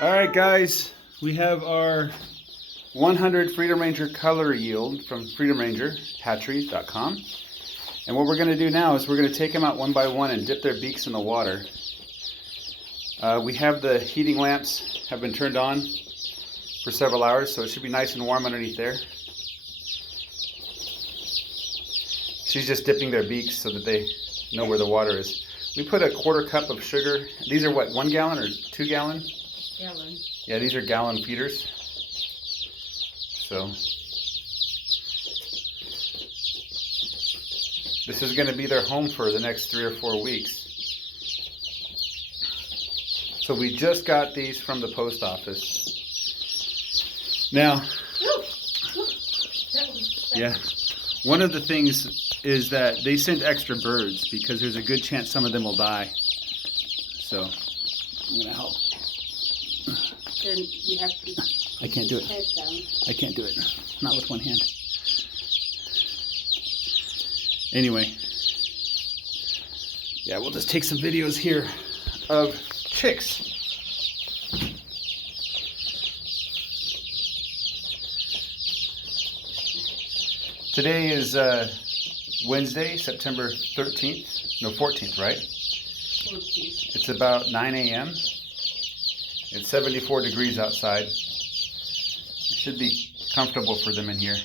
All right, guys, we have our 100 Freedom Ranger color yield from Freedom Ranger Hatchery.com. And what we're going to do now is we're going to take them out one by one and dip their beaks in the water. We have the heating lamps have been turned on for several hours, so it should be nice and warm underneath there. She's just dipping their beaks so that they know where the water is. We put a 1/4 cup of sugar. These are what, 1 gallon or 2 gallon? Gallon. Yeah, these are gallon feeders. So this is going to be their home for the next 3 or 4 weeks. So we just got these from the post office. Now, yeah, one of the things is that they sent extra birds because there's a good chance some of them will die. So I'm going to help. Then you have to I can't do it. head down. I can't do it. Not with one hand. Anyway. Yeah, we'll just take some videos here of chicks. Today is Wednesday, September 13th. No, 14th, right? 14. It's about 9 a.m. It's 74 degrees outside. It should be comfortable for them in here.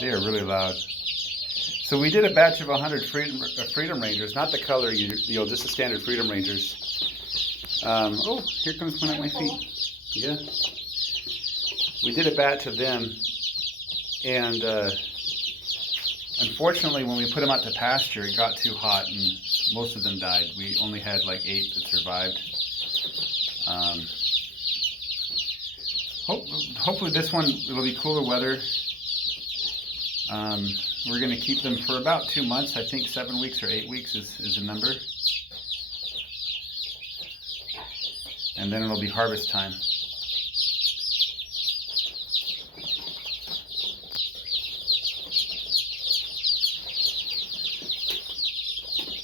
They are really loud. So we did a batch of 100 Freedom Rangers, not the color yield, just the standard Freedom Rangers. Oh, here comes one at my feet. Yeah. We did a batch of them, and unfortunately, when we put them out to pasture, it got too hot and most of them died. We only had like 8 that survived. Hopefully this one, it'll be cooler weather. We're going to keep them for about 2 months. I think 7 weeks or 8 weeks is the number. And then it'll be harvest time.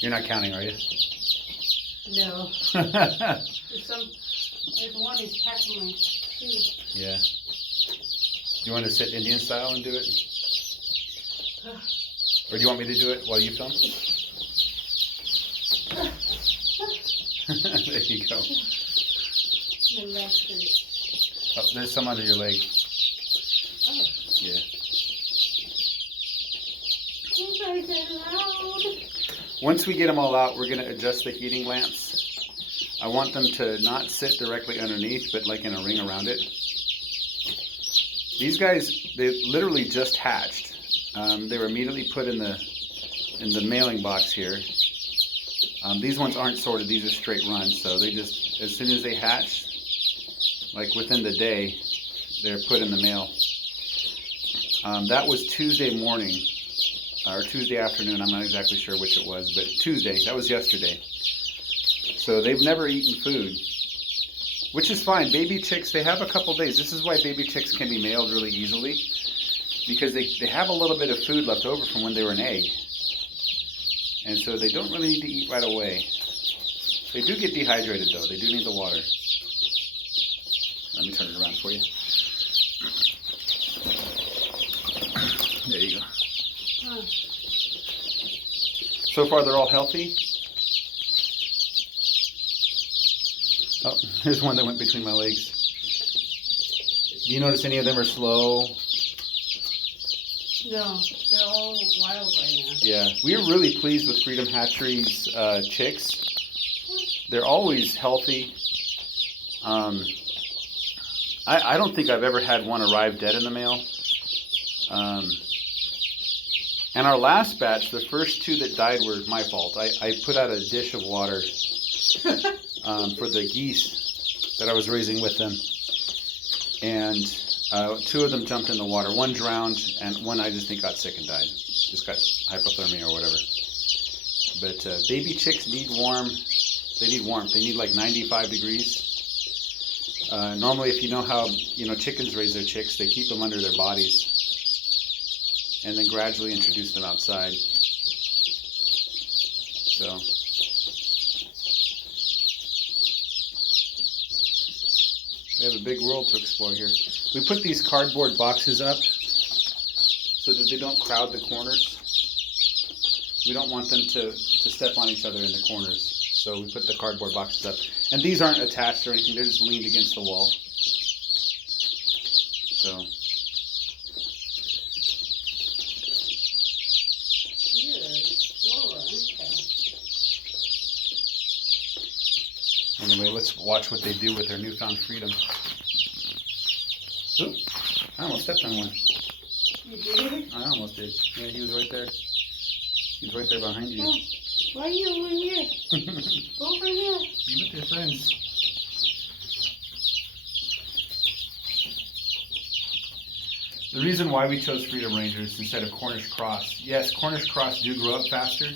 You're not counting, are you? No. There's one is packing my shoe. Yeah. You want to sit Indian style and do it? Or do you want me to do it while you film? There you go. My leg hurts. Oh, there's some under your leg. Oh. Yeah. You guys are loud. Once we get them all out, we're going to adjust the heating lamps. I want them to not sit directly underneath, but like in a ring around it. These guys, they literally just hatched. They were immediately put in the mailing box here. These ones aren't sorted; these are straight runs. So they just, as soon as they hatch, like within the day, they're put in the mail. That was Tuesday morning, or Tuesday afternoon. I'm not exactly sure which it was, but Tuesday. That was yesterday. So they've never eaten food, which is fine. Baby chicks, they have a couple days. This is why baby chicks can be mailed really easily, because they have a little bit of food left over from when they were an egg. And so they don't really need to eat right away. They do get dehydrated though. They do need the water. Let me turn it around for you. There you go. Huh. So far they're all healthy. Oh, here's one that went between my legs. Do you notice any of them are slow? No, they're all wild right now. Yeah, we're really pleased with Freedom Hatchery's chicks. They're always healthy. I don't think I've ever had one arrive dead in the mail. And our last batch, the first 2 that died were my fault. I put out a dish of water for the geese that I was raising with them. And 2 of them jumped in the water. One drowned, and one I just think got sick and died. Just got hypothermia or whatever. But baby chicks need warm. They need warmth. They need like 95 degrees. Normally, if you know how chickens raise their chicks, they keep them under their bodies and then gradually introduce them outside. So we have a big world to explore here. We put these cardboard boxes up so that they don't crowd the corners. We don't want them to step on each other in the corners. So we put the cardboard boxes up. And these aren't attached or anything, they're just leaned against the wall. So anyway, let's watch what they do with their newfound freedom. Oop, I almost stepped on one. You did? I almost did. Yeah, he was right there. He was right there behind you. Oh, why are you over here? Over here. Be with your friends. The reason why we chose Freedom Rangers instead of Cornish Cross, yes, Cornish Cross do grow up faster.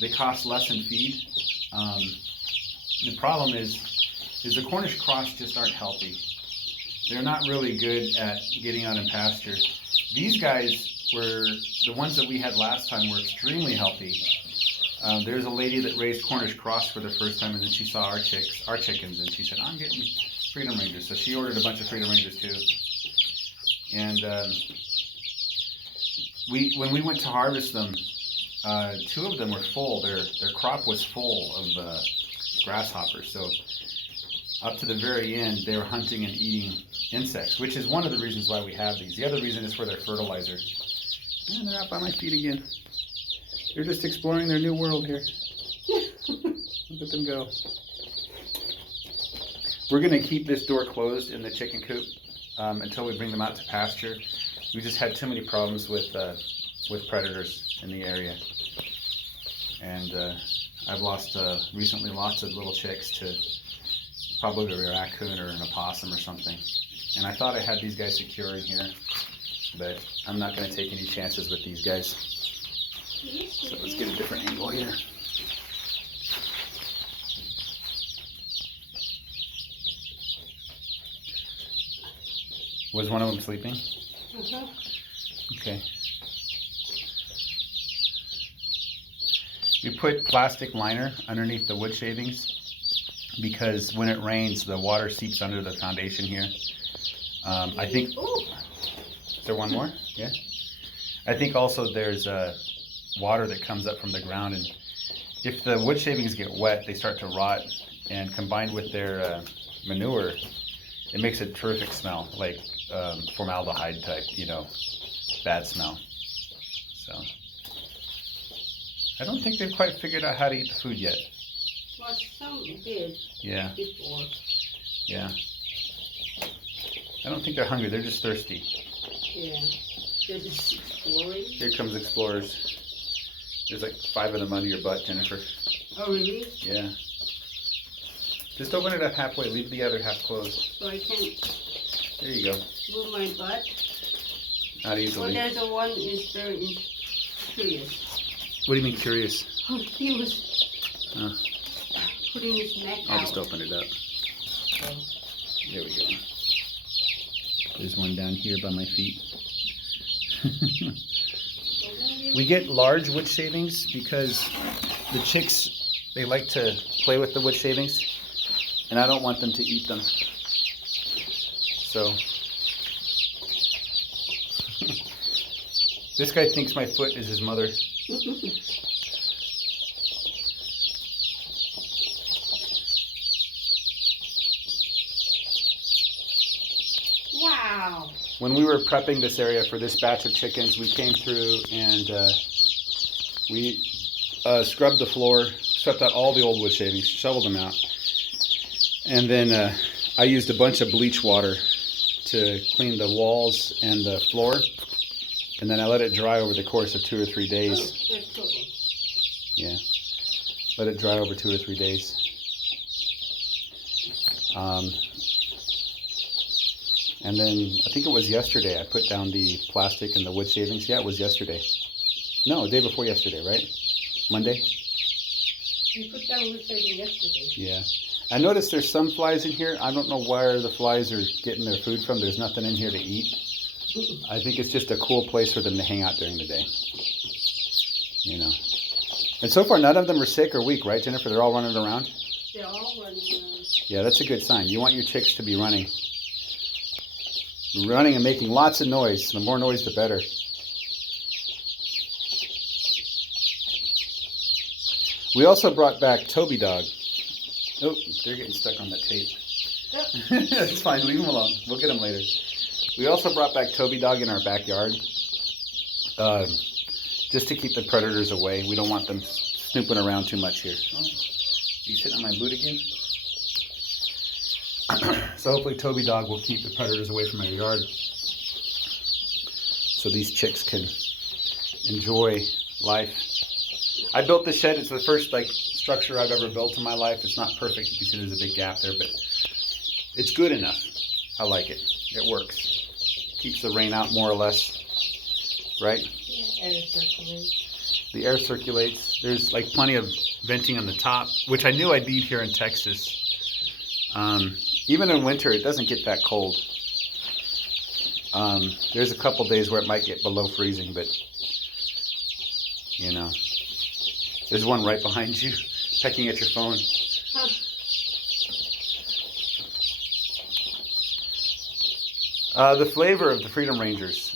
They cost less in feed. The problem is the Cornish Cross just aren't healthy. They're not really good at getting out in pasture. These guys were, the ones that we had last time were extremely healthy. There's a lady that raised Cornish Cross for the first time, and then she saw our chickens, and she said, I'm getting Freedom Rangers. So she ordered a bunch of Freedom Rangers too. And when we went to harvest them, 2 of them were full. Their crop was full of grasshoppers. So up to the very end, they were hunting and eating insects, which is one of the reasons why we have these. The other reason is for their fertilizer. And they're out by my feet again. They're just exploring their new world here. Look at them go. We're going to keep this door closed in the chicken coop until we bring them out to pasture. We just had too many problems with predators in the area. And I've lost recently lots of little chicks to probably a raccoon or an opossum or something. And I thought I had these guys secure in here, but I'm not going to take any chances with these guys. So let's get a different angle here. Was one of them sleeping? Uh-huh. Okay. We put plastic liner underneath the wood shavings because when it rains, the water seeps under the foundation here. I think. Ooh. Is there one more? Yeah. I think also there's water that comes up from the ground, and if the wood shavings get wet, they start to rot, and combined with their manure, it makes a terrific smell, like formaldehyde type, bad smell. So I don't think they've quite figured out how to eat the food yet. Well, some did. Yeah. Before. Yeah. I don't think they're hungry. They're just thirsty. Yeah. They're just exploring. Here comes explorers. There's like 5 of them under your butt, Jennifer. Oh, really? Yeah. Just open it up halfway. Leave the other half closed. So I can't There you go. move my butt. Not Well, easily. there's a one is very curious. What do you mean curious? Oh, he was Oh, putting his neck I'll out. just open it up. So, There we go. There's one down here by my feet. We get large wood shavings because the chicks, they like to play with the wood shavings, and I don't want them to eat them. So this guy thinks my foot is his mother. wow. When we were prepping this area for this batch of chickens, we came through and we scrubbed the floor, swept out all the old wood shavings, shoveled them out. And then I used a bunch of bleach water to clean the walls and the floor. And then I let it dry over the course of 2 or 3 days. Oh, there's trouble. Yeah. Let it dry over 2 or 3 days. And then I think it was yesterday I put down the plastic and the wood shavings. Yeah, it was yesterday. No, day before yesterday, right? Monday? You put down wood shaving yesterday. Yeah. I noticed there's some flies in here. I don't know where the flies are getting their food from. There's nothing in here to eat. I think it's just a cool place for them to hang out during the day. And so far, none of them are sick or weak, right, Jennifer? They're all running around? They're all running around. Yeah, that's a good sign. You want your chicks to be running. Running and making lots of noise. The more noise, the better. We also brought back Toby Dog. Oh, they're getting stuck on the tape. Yep. It's fine, leave them alone. We'll get them later. We also brought back Toby Dog in our backyard. Just to keep the predators away. We don't want them snooping around too much here. Oh, you sitting on my boot again? So hopefully Toby Dog will keep the predators away from our yard. So these chicks can enjoy life. I built this shed. It's the first structure I've ever built in my life. It's not perfect. You can see there's a big gap there, but it's good enough. I like it. It works. Keeps the rain out more or less, right? Yeah, air circulates. The air circulates. There's plenty of venting on the top, which I knew I'd need here in Texas. Even in winter, it doesn't get that cold. There's a couple days where it might get below freezing, but you know. There's one right behind you, pecking at your phone. Huh. The flavor of the Freedom Rangers.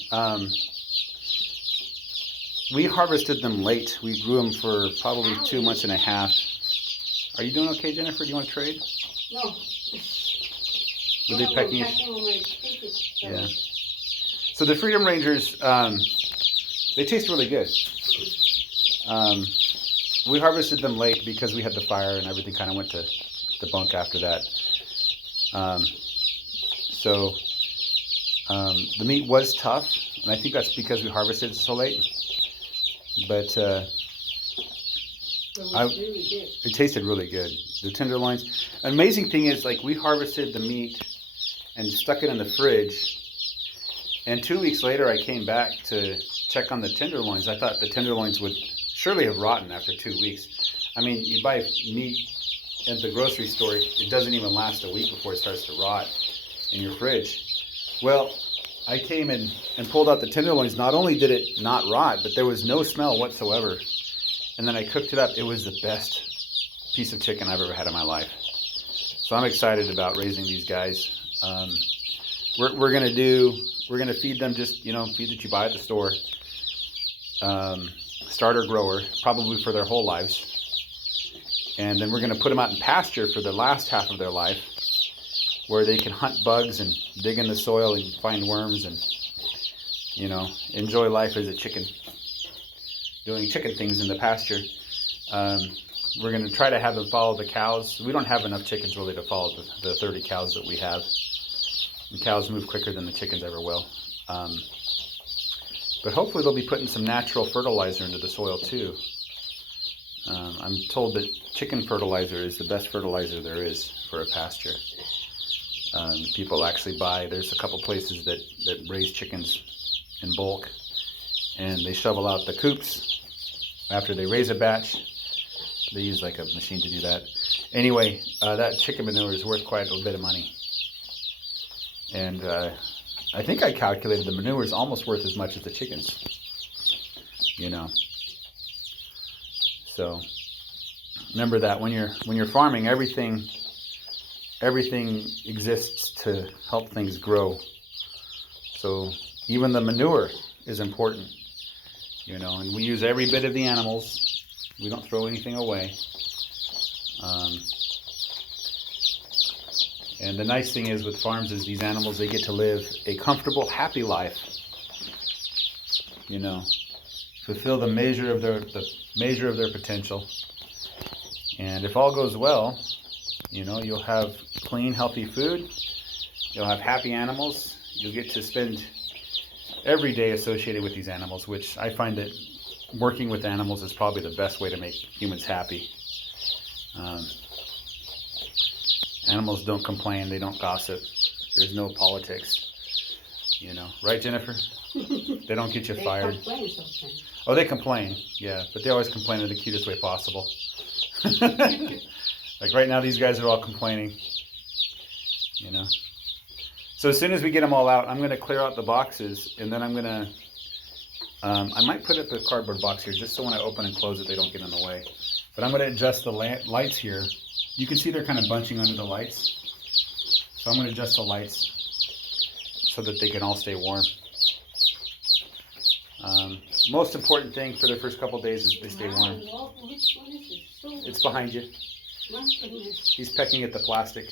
We harvested them late. We grew them for probably 2 months and a half. Are you doing okay, Jennifer? Do you want to trade? No. Were they pecking at you? On my pinky. Yeah. So the Freedom Rangers, they taste really good. We harvested them late because we had the fire and everything kind of went to the bunk after that. The meat was tough, and I think that's because we harvested so late. But it tasted really good. The tenderloins. An amazing thing is, we harvested the meat and stuck it in the fridge. And 2 weeks later, I came back to check on the tenderloins. I thought the tenderloins would surely have rotten after 2 weeks. I mean, you buy meat at the grocery store, it doesn't even last a week before it starts to rot in your fridge. Well, I came in and pulled out the tenderloins. Not only did it not rot, but there was no smell whatsoever. And then I cooked it up. It was the best piece of chicken I've ever had in my life. So I'm excited about raising these guys. We're gonna feed them just, feed that you buy at the store. Starter grower, probably for their whole lives. And then we're gonna put them out in pasture for the last half of their life, where they can hunt bugs and dig in the soil and find worms and, enjoy life as a chicken, doing chicken things in the pasture. We're going to try to have them follow the cows. We don't have enough chickens really to follow the 30 cows that we have. The cows move quicker than the chickens ever will. But hopefully they'll be putting some natural fertilizer into the soil too. I'm told that chicken fertilizer is the best fertilizer there is for a pasture. People actually buy, there's a couple places that raise chickens in bulk, and they shovel out the coops after they raise a batch. They use a machine to do that. Anyway, that chicken manure is worth quite a bit of money. And I think I calculated the manure is almost worth as much as the chickens. So remember that when you're farming, everything exists to help things grow. So even the manure is important, and we use every bit of the animals. We don't throw anything away. And the nice thing is with farms is these animals, they get to live a comfortable, happy life. Fulfill the measure of their potential. And if all goes well, you'll have clean, healthy food. You'll have happy animals. You'll get to spend every day associated with these animals, which I find that working with animals is probably the best way to make humans happy. Animals don't complain. They don't gossip. There's no politics. Right, Jennifer? They don't get you fired. They complain sometimes. Oh, they complain. Yeah, but they always complain in the cutest way possible. Right now, these guys are all complaining. So as soon as we get them all out, I'm going to clear out the boxes, and then I'm going to I might put up a cardboard box here just so when I open and close it, they don't get in the way. But I'm going to adjust the lights here. You can see they're kind of bunching under the lights. So I'm going to adjust the lights so that they can all stay warm. Most important thing for the first couple days is they stay warm. Wow, which one is it? So It's behind you. my goodness. He's pecking at the plastic.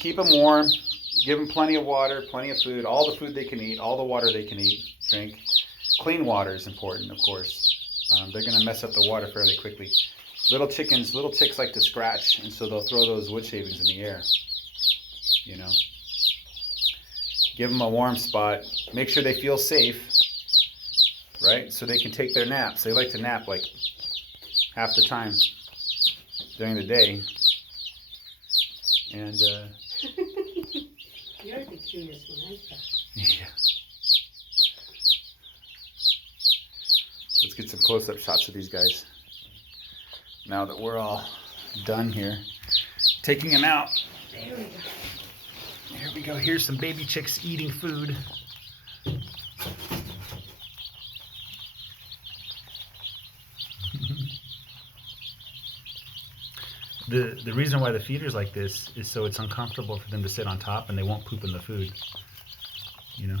Keep them warm. Give them plenty of water, plenty of food, all the food they can eat, all the water they can eat, drink. Clean water is important, of course. They're going to mess up the water fairly quickly. Little chicks like to scratch, and so they'll throw those wood shavings in the air. You know. Give them a warm spot. Make sure they feel safe, right? So they can take their naps. They like to nap like half the time during the day. And You're the curious one, aren't you? yeah. Let's get some close-up shots of these guys. Now that we're all done here. Taking them out. There we go. Here we go. Here's some baby chicks eating food. The reason why the feeder's like this is so it's uncomfortable for them to sit on top and they won't poop in the food. You know?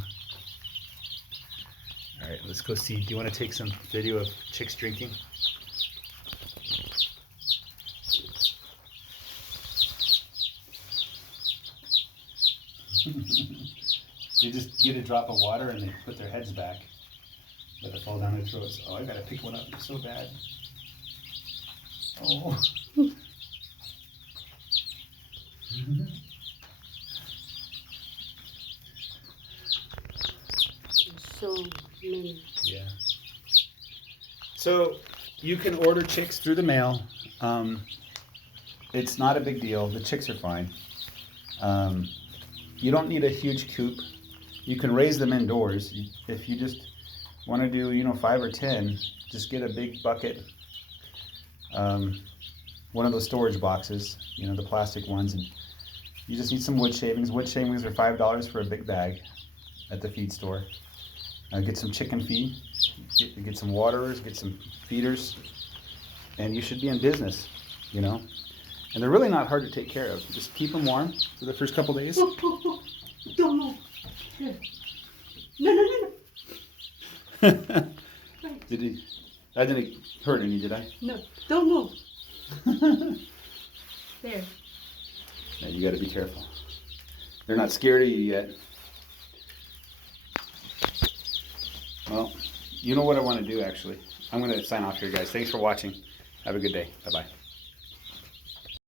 Alright, let's go see. Do you want to take some video of chicks drinking? They just get a drop of water and they put their heads back. Let it fall down their throats. Oh, I gotta pick one up so bad. Oh. So many. Yeah. So you can order chicks through the mail. It's not a big deal. The chicks are fine. You don't need a huge coop. You can raise them indoors. If you just want to do, 5 or 10, just get a big bucket. One of those storage boxes, the plastic ones, and you just need some wood shavings. Wood shavings are $5 for a big bag at the feed store. Get some chicken feed, get some waterers, get some feeders, and you should be in business, And they're really not hard to take care of. Just keep them warm for the first couple days. Don't move. Here. No. I didn't hurt any, did I? No, don't move. There. Yeah, you got to be careful. They're not scared of you yet. Well, you know what I want to do, actually. I'm going to sign off here, guys. Thanks for watching. Have a good day. Bye-bye.